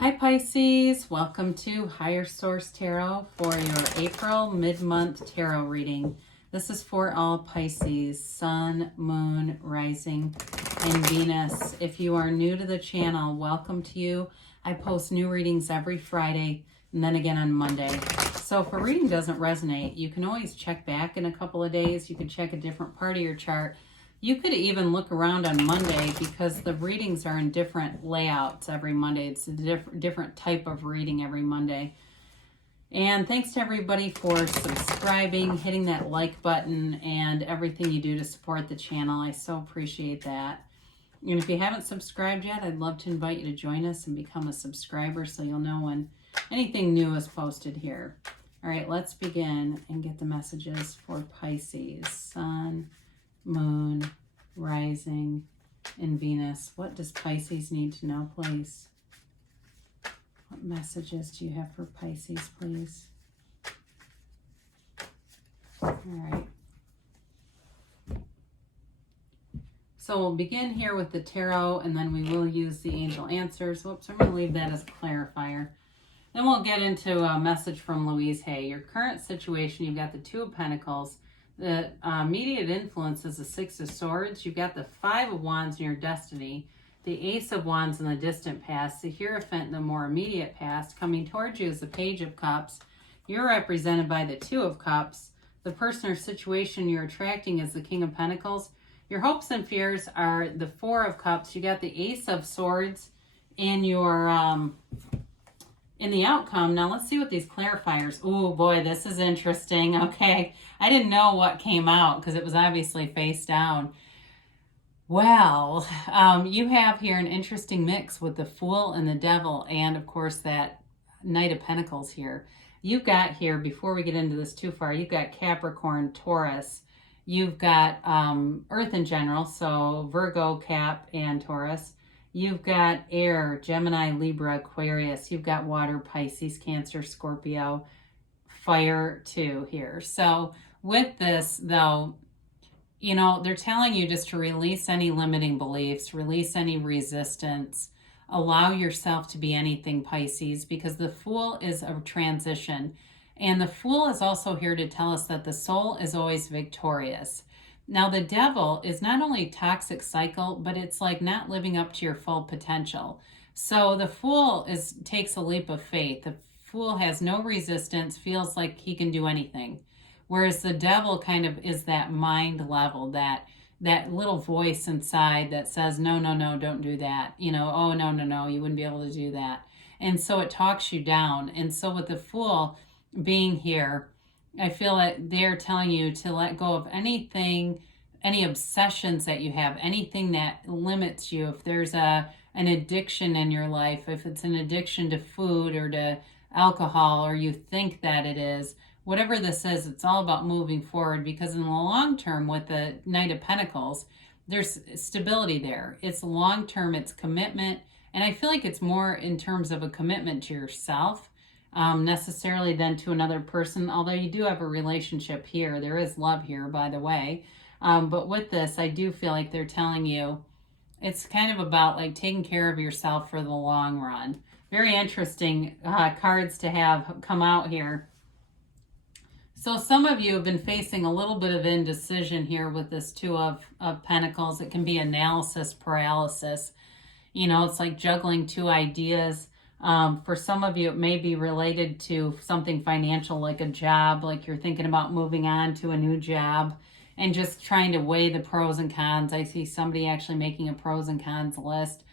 Hi Pisces, welcome to Higher Source Tarot for your April mid-month tarot reading. This is for all Pisces, Sun, Moon, Rising, and Venus. If you are new to the channel, welcome to you. I post new readings every Friday and then again on Monday. So if a reading doesn't resonate, you can always check back in a couple of days. You can check a different part of your chart. You could even look around on Monday because the readings are in different layouts every Monday. It's a different type of reading every Monday. And thanks to everybody for subscribing, hitting that like button, and everything you do to support the channel. I so appreciate that. And if you haven't subscribed yet, I'd love to invite you to join us and become a subscriber so you'll know when anything new is posted here. All right, let's begin and get the messages for Pisces, Sun, Moon, Rising, and Venus. What does Pisces need to know, please? What messages do you have for Pisces, please? All right. So we'll begin here with the tarot, and then we will use the angel answers. Whoops, I'm going to leave that as a clarifier. Then we'll get into a message from Louise Hay. Your current situation, you've got the Two of Pentacles. The immediate influence is the Six of Swords. You've got the Five of Wands in your destiny, the Ace of Wands in the distant past, the Hierophant in the more immediate past. Coming towards you is the Page of Cups. You're represented by the Two of Cups. The person or situation you're attracting is the King of Pentacles. Your hopes and fears are the Four of Cups. You got the Ace of Swords in your in the outcome. Now let's see what these clarifiers. Oh boy, this is interesting. Okay, I didn't know what came out because it was obviously face down. Well, you have here an interesting mix with the Fool and the Devil, and of course that Knight of Pentacles here. You've got here, before we get into this too far, you've got Capricorn, Taurus. You've got Earth in general, so Virgo, Cap, and Taurus. You've got air, Gemini, Libra, Aquarius. You've got water, Pisces, Cancer, Scorpio, fire too here. So with this though, you know, they're telling you just to release any limiting beliefs, release any resistance, allow yourself to be anything, Pisces, because the Fool is a transition. And the Fool is also here to tell us that the soul is always victorious. Now, the Devil is not only a toxic cycle, but it's like not living up to your full potential. So the Fool takes a leap of faith. The Fool has no resistance, feels like he can do anything. Whereas the Devil kind of is that mind level, that little voice inside that says, no, no, no, don't do that. You know, oh, no, no, no, you wouldn't be able to do that. And so it talks you down. And so with the Fool being here, I feel that they're telling you to let go of anything, any obsessions that you have, anything that limits you. If there's an addiction in your life, if it's an addiction to food or to alcohol, or you think that it is, whatever this is, it's all about moving forward, because in the long term with the Knight of Pentacles, there's stability there. It's long term, it's commitment. And I feel like it's more in terms of a commitment to yourself necessarily than to another person, although you do have a relationship here. There is love here, by the way. But with this, I do feel like they're telling you it's kind of about like taking care of yourself for the long run. Very interesting cards to have come out here. So some of you have been facing a little bit of indecision here with this Two of Pentacles. It can be analysis paralysis. You know, it's like juggling two ideas. For some of you, it may be related to something financial, like a job, like you're thinking about moving on to a new job and just trying to weigh the pros and cons. I see somebody actually making a pros and cons list.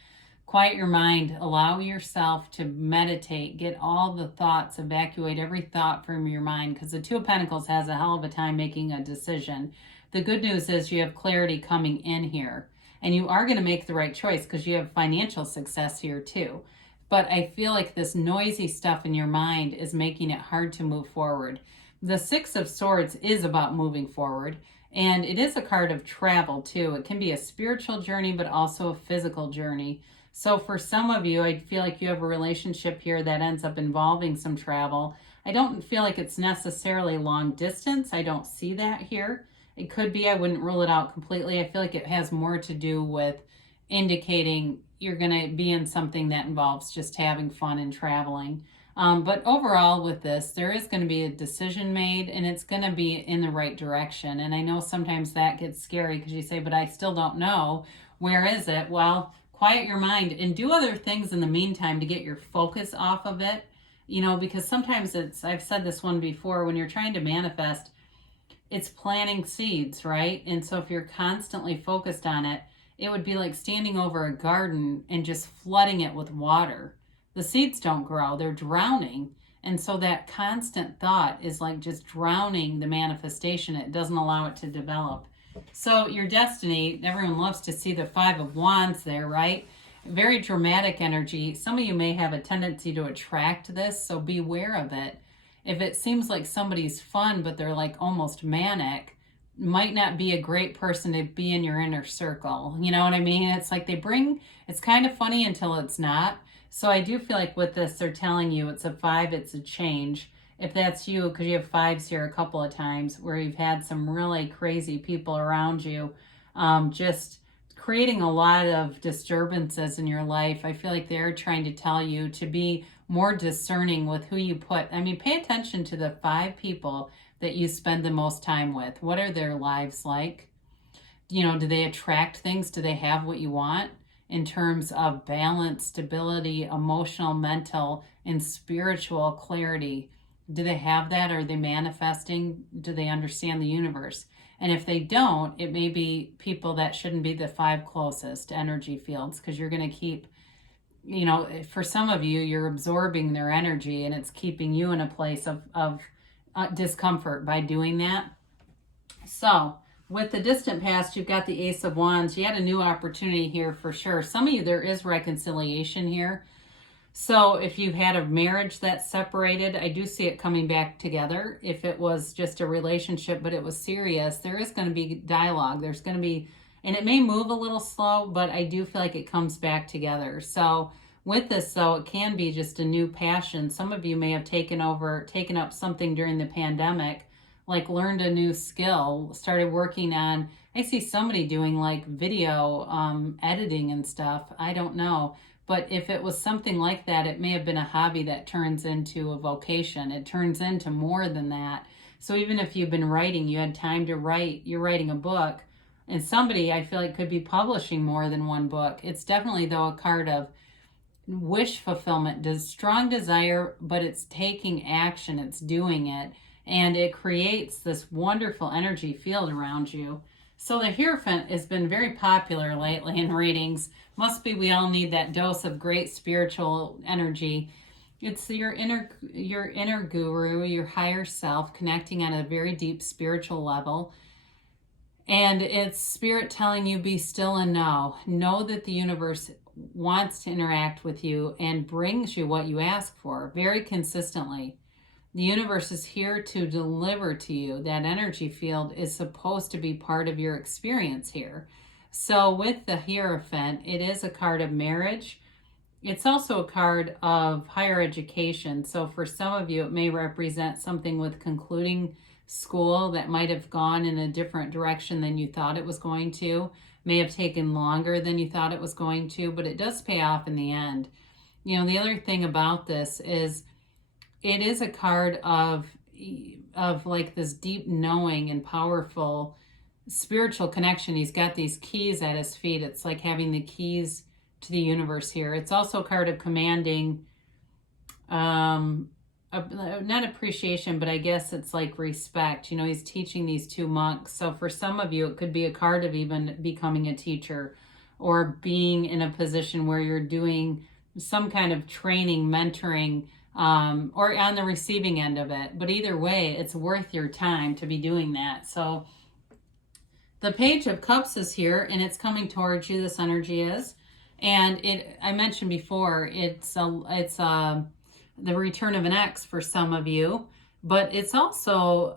Quiet your mind, allow yourself to meditate, get all the thoughts, evacuate every thought from your mind, because the Two of Pentacles has a hell of a time making a decision. The good news is you have clarity coming in here, and you are going to make the right choice because you have financial success here too. But I feel like this noisy stuff in your mind is making it hard to move forward. The Six of Swords is about moving forward, and it is a card of travel too. It can be a spiritual journey, but also a physical journey. So for some of you, I feel like you have a relationship here that ends up involving some travel. I don't feel like it's necessarily long distance. I don't see that here. It could be, I wouldn't rule it out completely. I feel like it has more to do with indicating you're going to be in something that involves just having fun and traveling. But overall with this, there is going to be a decision made, and it's going to be in the right direction. And I know sometimes that gets scary because you say, but I still don't know. Where is it? Well, quiet your mind and do other things in the meantime to get your focus off of it. You know, because sometimes I've said this one before, when you're trying to manifest, it's planting seeds, right? And so if you're constantly focused on it, it would be like standing over a garden and just flooding it with water. The seeds don't grow, they're drowning. And so that constant thought is like just drowning the manifestation. It doesn't allow it to develop. So your destiny, everyone loves to see the 5 of Wands there, right? Very dramatic energy. Some of you may have a tendency to attract this, so beware of it. If it seems like somebody's fun, but they're like almost manic, might not be a great person to be in your inner circle. You know what I mean? It's like it's kind of funny until it's not. So I do feel like with this, they're telling you it's a 5, it's a change. If that's you, because you have 5s here a couple of times where you've had some really crazy people around you, just creating a lot of disturbances in your life. I feel like they're trying to tell you to be more discerning with who you put. I mean, pay attention to the 5 people that you spend the most time with. What are their lives like? You know, do they attract things? Do they have what you want in terms of balance, stability, emotional, mental, and spiritual clarity? Do they have that? Are they manifesting? Do they understand the universe? And if they don't, it may be people that shouldn't be the 5 closest energy fields, because you're going to keep, you know, for some of you, you're absorbing their energy and it's keeping you in a place of discomfort by doing that. So with the distant past, you've got the Ace of Wands. You had a new opportunity here for sure. Some of you, there is reconciliation here. So if you've had a marriage that's separated, I do see it coming back together. If it was just a relationship, but it was serious, there is going to be dialogue. There's going to be, and it may move a little slow, but I do feel like it comes back together. So with this, though, it can be just a new passion. Some of you may have taken up something during the pandemic, like learned a new skill, started working on, I see somebody doing like video editing and stuff. I don't know. But if it was something like that, it may have been a hobby that turns into a vocation. It turns into more than that. So even if you've been writing, you had time to write, you're writing a book, and somebody, I feel like, could be publishing more than one book. It's definitely, though, a card of wish fulfillment, strong desire, but it's taking action, it's doing it, and it creates this wonderful energy field around you. So the Hierophant has been very popular lately in readings. Must be we all need that dose of great spiritual energy. It's your inner guru, your higher self, connecting on a very deep spiritual level. And it's spirit telling you, be still and know. Know that the universe wants to interact with you and brings you what you ask for very consistently. The universe is here to deliver to you. That energy field is supposed to be part of your experience here. So with the Hierophant, it is a card of marriage. It's also a card of higher education. So for some of you, it may represent something with concluding school that might have gone in a different direction than you thought it was going to. May have taken longer than you thought it was going to, but it does pay off in the end. You know, the other thing about this is it is a card of like this deep knowing and powerful spiritual connection. He's got these keys at his feet. It's like having the keys to the universe here. It's also a card of commanding, not appreciation, but I guess it's like respect. You know, he's teaching these 2 monks. So for some of you, it could be a card of even becoming a teacher or being in a position where you're doing some kind of training, mentoring, or on the receiving end of it. But either way, it's worth your time to be doing that. So the Page of Cups is here, and it's coming towards you. This energy is, and I mentioned before, it's the return of an ex for some of you, but it's also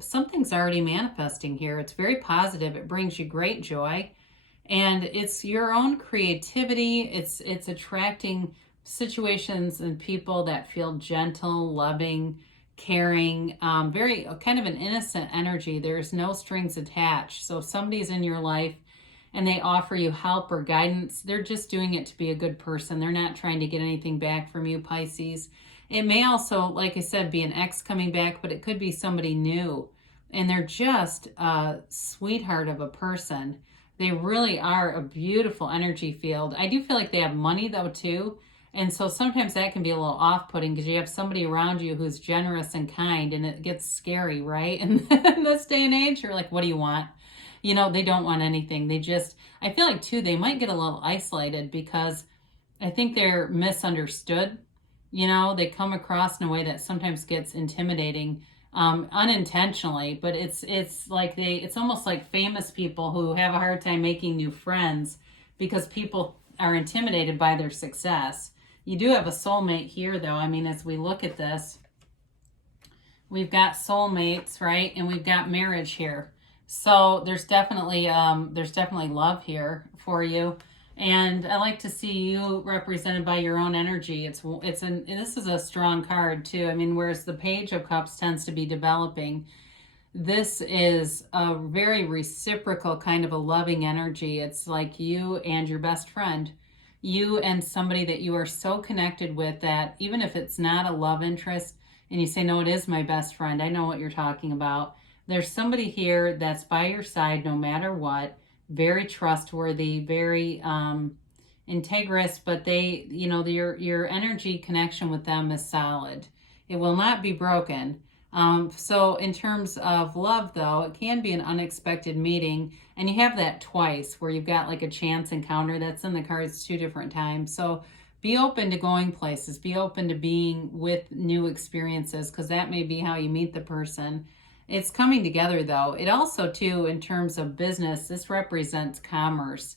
something's already manifesting here. It's very positive. It brings you great joy, and it's your own creativity. It's attracting situations and people that feel gentle, loving, caring, very kind of an innocent energy. There's no strings attached. So if somebody's in your life and they offer you help or guidance, they're just doing it to be a good person. They're not trying to get anything back from you, Pisces. It may also, like I said, be an ex coming back, but it could be somebody new. And they're just a sweetheart of a person. They really are a beautiful energy field. I do feel like they have money though too. And so sometimes that can be a little off-putting because you have somebody around you who's generous and kind, and it gets scary, right? And in this day and age, you're like, what do you want? You know, they don't want anything. They just, I feel like too, they might get a little isolated because I think they're misunderstood. You know, they come across in a way that sometimes gets intimidating, unintentionally, but it's like it's almost like famous people who have a hard time making new friends because people are intimidated by their success. You do have a soulmate here, though. I mean, as we look at this, we've got soulmates, right? And we've got marriage here. So there's definitely love here for you. And I like to see you represented by your own energy. This is a strong card too. I mean, whereas the Page of Cups tends to be developing, this is a very reciprocal kind of a loving energy. It's like you and your best friend, you and somebody that you are so connected with that even if it's not a love interest and you say, no, it is my best friend, I know what you're talking about. There's somebody here that's by your side no matter what, very trustworthy, very integrous, but they, you know, your energy connection with them is solid. It will not be broken. So in terms of love, though, it can be an unexpected meeting. And you have that twice where you've got like a chance encounter. That's in the cards 2 different times. So be open to going places. Be open to being with new experiences because that may be how you meet the person. It's coming together, though. It also, too, in terms of business, this represents commerce.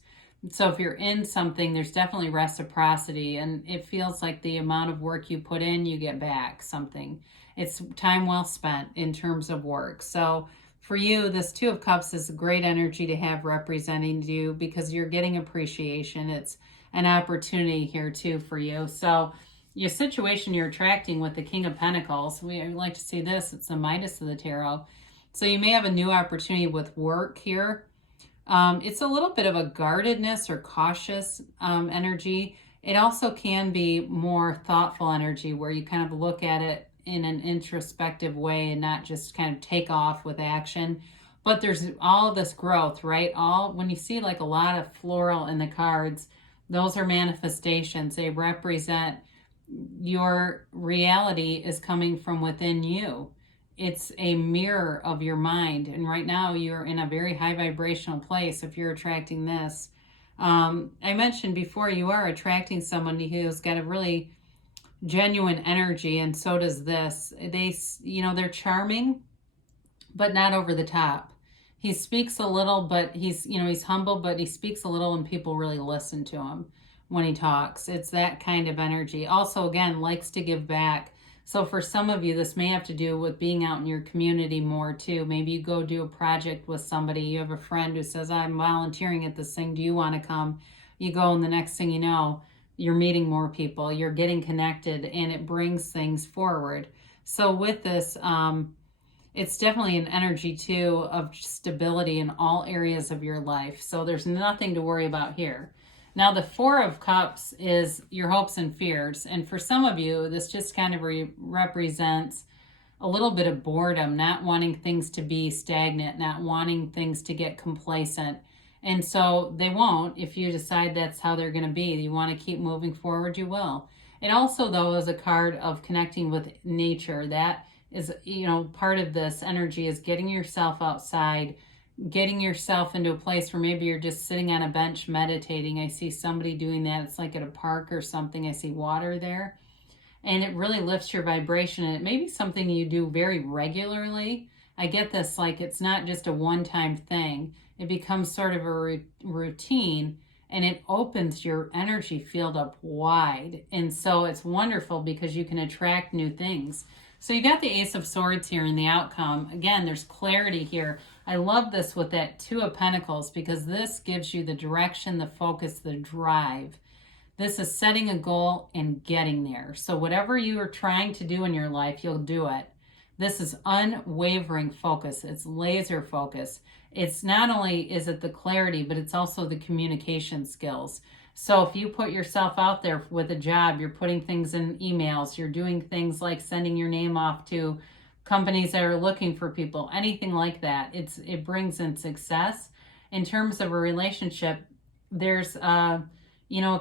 So if you're in something, there's definitely reciprocity. And it feels like the amount of work you put in, you get back something. It's time well spent in terms of work. So for you, this 2 of Cups is a great energy to have representing you because you're getting appreciation. It's an opportunity here too for you. So your situation you're attracting with the King of Pentacles, we like to see this. It's the Midas of the Tarot. So you may have a new opportunity with work here. It's a little bit of a guardedness or cautious energy. It also can be more thoughtful energy where you kind of look at it in an introspective way and not just kind of take off with action. But there's all this growth, right? When you see like a lot of floral in the cards, those are manifestations. They represent your reality is coming from within you. It's a mirror of your mind. And right now you're in a very high vibrational place if you're attracting this. I mentioned before you are attracting someone who's got a really genuine energy, and so does this. They're charming, but not over the top. He speaks a little, but he's humble, but he speaks a little and people really listen to him when he talks. It's that kind of energy. Also, again, likes to give back. So for some of you, this may have to do with being out in your community more too. Maybe you go do a project with somebody. You have a friend who says, I'm volunteering at this thing. Do you want to come? You go, and the next thing you know, you're meeting more people, you're getting connected, and it brings things forward. So with this, it's definitely an energy too of stability in all areas of your life. So there's nothing to worry about here. Now the 4 of Cups is your hopes and fears. And for some of you, this just kind of represents a little bit of boredom, not wanting things to be stagnant, not wanting things to get complacent. And so they won't if you decide that's how they're going to be. You want to keep moving forward, you will. It also, though, is a card of connecting with nature. That is, part of this energy is getting yourself outside, getting yourself into a place where maybe you're just sitting on a bench meditating. I see somebody doing that. It's like at a park or something. I see water there. And it really lifts your vibration. And it may be something you do very regularly. I get this, like it's not just a one-time thing. It becomes sort of a routine, and it opens your energy field up wide. And so it's wonderful because you can attract new things. So you got the Ace of Swords here in the outcome. Again, there's clarity here. I love this with that 2 of Pentacles because this gives you the direction, the focus, the drive. This is setting a goal and getting there. So whatever you are trying to do in your life, you'll do it. This is unwavering focus. It's laser focus. it's not only is it the clarity, but it's also the communication skills. So if you put yourself out there with a job, you're putting things in emails, you're doing things like sending your name off to companies that are looking for people, anything like that, it brings in success. In terms of a relationship, there's a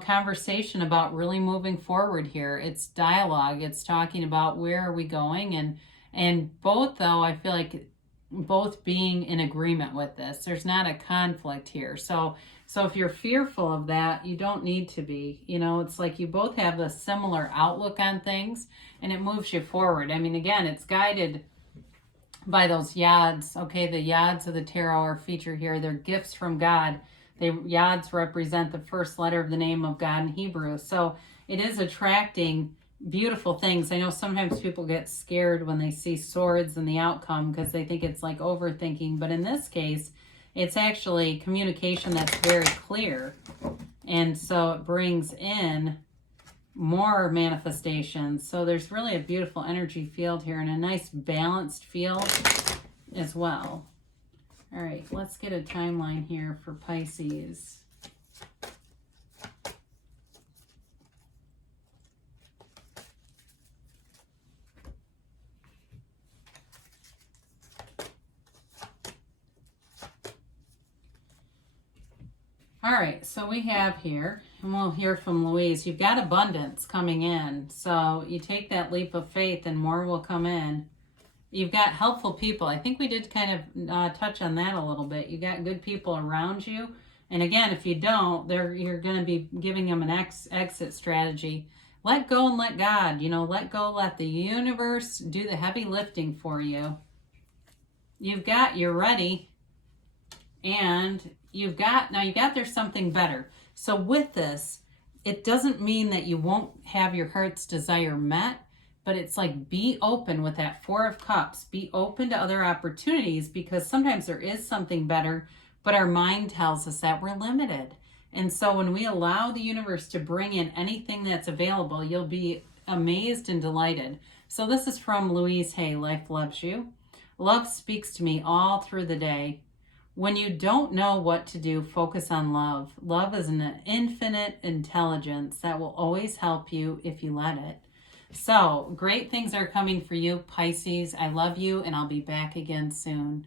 conversation about really moving forward here. It's dialogue. It's talking about where are we going, and both, though, I feel like both being in agreement with this. There's not a conflict here. So if you're fearful of that, you don't need to be. It's like you both have a similar outlook on things, and it moves you forward. I mean, again, it's guided by those yads. Okay, the yads of the tarot are featured here. They're gifts from God. Yads represent the first letter of the name of God in Hebrew. So it is attracting beautiful things. I know sometimes people get scared when they see swords and the outcome because they think it's like overthinking. But in this case, it's actually communication that's very clear. And so it brings in more manifestations. So there's really a beautiful energy field here and a nice balanced field as well. All right, let's get a timeline here for Pisces. All right, so we have here, and we'll hear from Louise, you've got abundance coming in. So you take that leap of faith and more will come in. You've got helpful people. I think we did kind of touch on that a little bit. You got good people around you. And again, if you don't, you're going to be giving them an exit strategy. Let go and let God, let go, let the universe do the heavy lifting for you. You're ready. And there's something better. So with this, it doesn't mean that you won't have your heart's desire met, but it's like be open with that Four of Cups. Be open to other opportunities because sometimes there is something better, but our mind tells us that we're limited. And so when we allow the universe to bring in anything that's available, you'll be amazed and delighted. So this is from Louise Hay, Life Loves You. Love speaks to me all through the day. When you don't know what to do, focus on love. Love is an infinite intelligence that will always help you if you let it. So, great things are coming for you, Pisces. I love you, and I'll be back again soon.